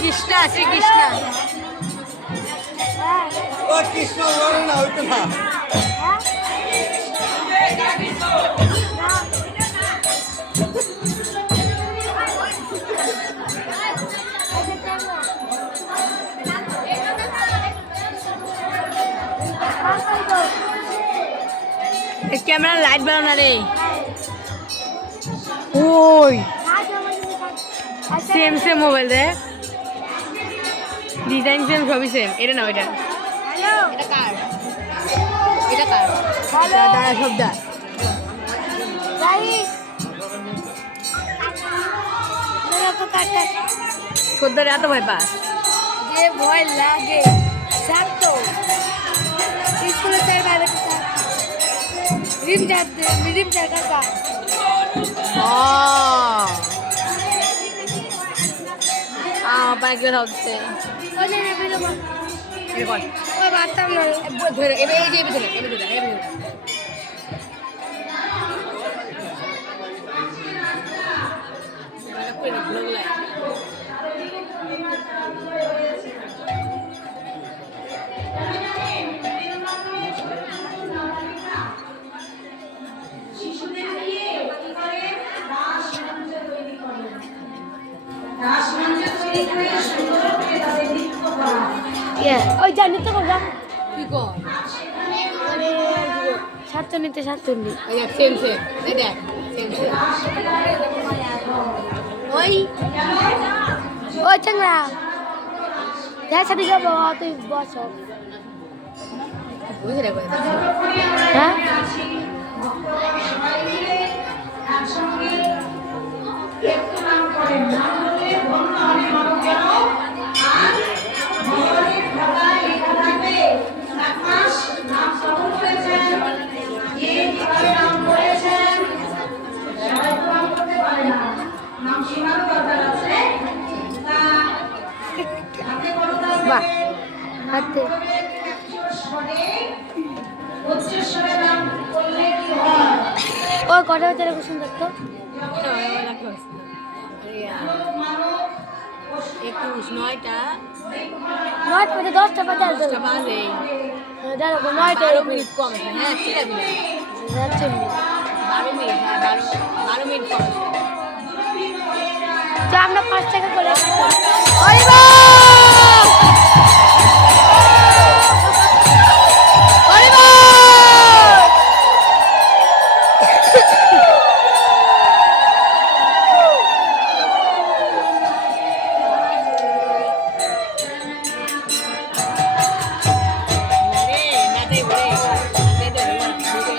শ্রীকৃষ্ণ শ্রীকৃষ্ণ ও কৃষ্ণ লড়ে না হইতো না ক্যামেরা লাইট বাড়াও না রে ওই সেম সেম মোবাইল রে ডিজাইন সেম সবই সেম এটা না ওইটা এটা কার এটা কার দাদা সব দা খদ্দের এত ভয় পাস যে ভয় লাগে ছাড়তো স্কুলে স্যার বাইরে রিম জায়গা বাইক হচ্ছে ওই বাড়তাম না ধরে এই যে ভিতরে এই ভিতরে এই ভিতরে ওই জানি তো বাবা কি কর সাতচল্লিশে সাতচল্লিশ এই দেখ সেম সেম এই দেখ সেম সেম ওই ওই চাংরা যার সাথে যাবো তুই বস বুঝে রে হ্যাঁ বাহ হাতে ও কটা বাচ্চারা খুব সুন্দর তো 9টা 10টা বাজে আসবে বাজে দেখো 9টা 12 মিনিট কম আছে হ্যাঁ ঠিক আছে 12 মিনিট হ্যাঁ 12 মিনিট কম আছে তো আমরা 5 টাকা করে